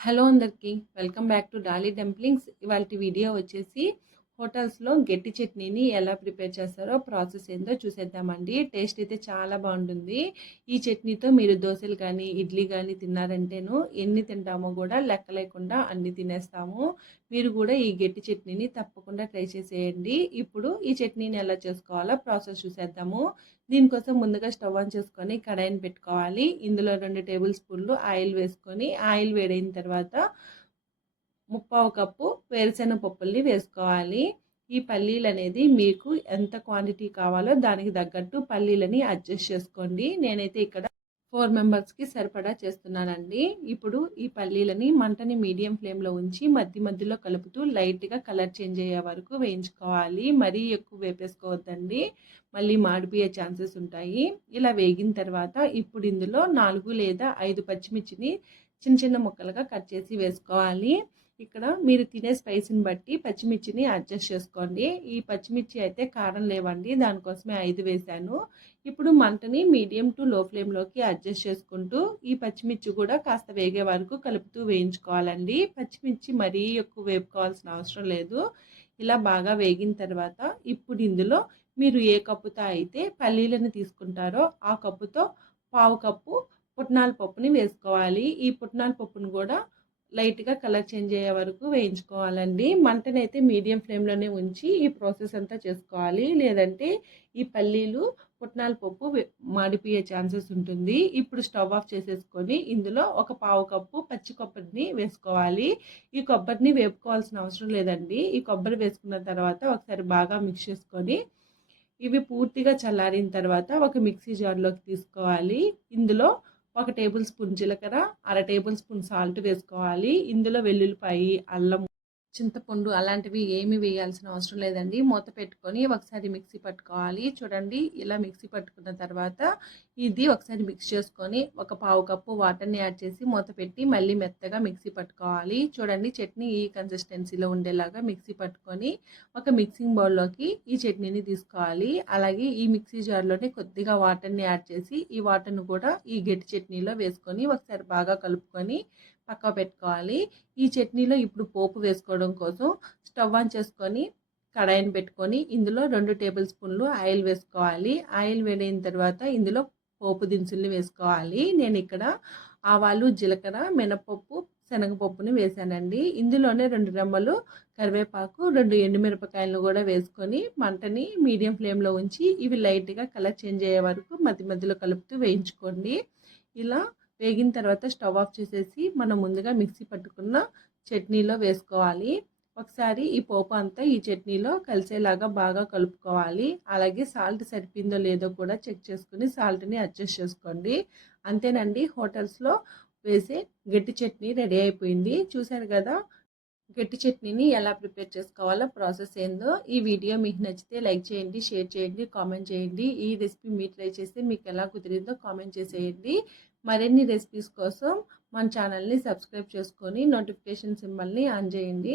Hello అందరికీ welcome back to Dolly dumplings. ఇవాళ video వచ్చేసి హోటల్స్లో గట్టి చట్నీని ఎలా ప్రిపేర్ చేస్తారో ప్రాసెస్ ఏందో చూసేద్దామండి. టేస్ట్ అయితే చాలా బాగుంటుంది. ఈ చట్నీతో మీరు దోశలు కానీ ఇడ్లీ కానీ తిన్నారంటేను ఎన్ని తింటామో కూడా లెక్క లేకుండా అన్ని తినేస్తాము. మీరు కూడా ఈ గట్టి చట్నీని తప్పకుండా ట్రై చేసేయండి. ఇప్పుడు ఈ చట్నీని ఎలా చేసుకోవాలో ప్రాసెస్ చూసేద్దాము. దీనికోసం ముందుగా స్టవ్ ఆన్ చేసుకొని కడాయిని పెట్టుకోవాలి. ఇందులో రెండు టేబుల్ స్పూన్లు ఆయిల్ వేసుకొని ఆయిల్ వేడైన తర్వాత ముప్పావు కప్పు వేరుశెనగ పప్పుల్ని వేసుకోవాలి. ఈ పల్లీలు అనేది మీకు ఎంత క్వాంటిటీ కావాలో దానికి తగ్గట్టు పల్లీలని అడ్జస్ట్ చేసుకోండి. నేనైతే ఇక్కడ ఫోర్ మెంబర్స్కి సరిపడా చేస్తున్నానండి. ఇప్పుడు ఈ పల్లీలని మంటని మీడియం ఫ్లేమ్లో ఉంచి మధ్య మధ్యలో కలుపుతూ లైట్గా కలర్ చేంజ్ అయ్యే వరకు వేయించుకోవాలి. మరీ ఎక్కువ వేపేసుకోవద్దండి. మళ్ళీ మాడిపోయే ఛాన్సెస్ ఉంటాయి. ఇలా వేగిన తర్వాత ఇప్పుడు ఇందులో నాలుగు లేదా ఐదు పచ్చిమిర్చిని చిన్న చిన్న ముక్కలుగా కట్ చేసి వేసుకోవాలి. ఇక్కడ మీరు తినే స్పైసీని బట్టి పచ్చిమిర్చిని అడ్జస్ట్ చేసుకోండి. ఈ పచ్చిమిర్చి అయితే కారం లేవండి దానికోసమే ఐదు వేశాను ఇప్పుడు మంటని మీడియం టు లో ఫ్లేమ్లోకి అడ్జస్ట్ చేసుకుంటూ ఈ పచ్చిమిర్చి కూడా కాస్త వేగే వరకు కలుపుతూ వేయించుకోవాలండి. పచ్చిమిర్చి మరీ ఎక్కువ వేపుకోవాల్సిన అవసరం లేదు. ఇలా బాగా వేగిన తర్వాత ఇప్పుడు ఇందులో మీరు ఏ కప్పుతో అయితే పల్లీలను తీసుకుంటారో ఆ కప్పుతో పావు కప్పు పుట్నాల పప్పుని వేసుకోవాలి. ఈ పుట్నాల పప్పును కూడా లైట్గా కలర్ చేంజ్ అయ్యే వరకు వేయించుకోవాలండి. మంటనైతే మీడియం ఫ్లేమ్లోనే ఉంచి ఈ ప్రాసెస్ అంతా చేసుకోవాలి. లేదంటే ఈ పల్లీలు పుట్నాల పప్పు మాడిపోయే ఛాన్సెస్ ఉంటుంది. ఇప్పుడు స్టవ్ ఆఫ్ చేసేసుకొని ఇందులో ఒక పావు కప్పు పచ్చి కొబ్బరిని వేసుకోవాలి. ఈ కొబ్బరిని వేపుకోవాల్సిన అవసరం లేదండి. ఈ కొబ్బరి వేసుకున్న తర్వాత ఒకసారి బాగా మిక్స్ చేసుకొని ఇవి పూర్తిగా చల్లారిన తర్వాత ఒక మిక్సీ జార్లోకి తీసుకోవాలి. ఇందులో ఒక టేబుల్ స్పూన్ జీలకర్ర అర టేబుల్ స్పూన్ సాల్ట్ వేసుకోవాలి. ఇందులో వెల్లుల్లిపాయి అల్లం చింతపండు అలాంటివి ఏమి వేయాల్సిన అవసరం లేదండి. మూత పెట్టుకొని ఒకసారి మిక్సీ పట్టుకోవాలి. చూడండి ఇలా మిక్సీ పట్టుకున్న తర్వాత ఇది ఒకసారి మిక్స్ చేసుకొని ఒక పావు కప్పు వాటర్ని యాడ్ చేసి మూత పెట్టి మళ్ళీ మెత్తగా మిక్సీ పట్టుకోవాలి. చూడండి చట్నీ ఈ కన్సిస్టెన్సీలో ఉండేలాగా మిక్సీ పట్టుకొని ఒక మిక్సింగ్ బౌల్లోకి ఈ చట్నీని తీసుకోవాలి. అలాగే ఈ మిక్సీ జార్లోనే కొద్దిగా వాటర్ని యాడ్ చేసి ఈ వాటర్ను కూడా ఈ గట్టి చట్నీలో వేసుకొని ఒకసారి బాగా కలుపుకొని పక్క పెట్టుకోవాలి. ఈ చట్నీలో ఇప్పుడు పోపు వేసుకోవడం కోసం స్టవ్ ఆన్ చేసుకొని కడాయిని పెట్టుకొని ఇందులో రెండు టేబుల్ స్పూన్లు ఆయిల్ వేసుకోవాలి. ఆయిల్ వేడైన తర్వాత ఇందులో పోపు దినుసుల్ని వేసుకోవాలి. నేను ఇక్కడ ఆవాలు జీలకర్ర మినపప్పు శనగపప్పుని వేసానండి. ఇందులోనే రెండు రెమ్మలు కరివేపాకు రెండు ఎండుమిరపకాయలను కూడా వేసుకొని మంటని మీడియం ఫ్లేమ్లో ఉంచి ఇవి లైట్గా కలర్ చేంజ్ అయ్యే వరకు మధ్య మధ్యలో కలుపుతూ వేయించుకోండి. ఇలా వేగిన తర్వాత స్టవ్ ఆఫ్ చేసేసి మనం ముందుగా మిక్సీ పట్టుకున్న చట్నీలో వేసుకోవాలి. ఒకసారి ఈ పోపు అంతా ఈ చట్నీలో కలిసేలాగా బాగా కలుపుకోవాలి. అలాగే సాల్ట్ సరిపోయిందో లేదో కూడా చెక్ చేసుకుని సాల్ట్ని అడ్జస్ట్ చేసుకోండి. అంతేనండి హోటల్స్లో వేసే గట్టి చట్నీ రెడీ అయిపోయింది. చూశారు కదా గట్టి చట్నీని ఎలా ప్రిపేర్ చేసుకోవాలో ప్రాసెస్ ఏందో ఈ వీడియో మీకు నచ్చితే లైక్ చేయండి షేర్ చేయండి కామెంట్ చేయండి. ఈ రెసిపీ మీరు ట్రై చేస్తే మీకు ఎలా కుదిరిందో కామెంట్ చేసేయండి. మరిన్ని రెసిపీస్ కోసం మన ఛానల్ని సబ్స్క్రైబ్ చేసుకొని నోటిఫికేషన్ సింబల్ని ఆన్ చేయండి.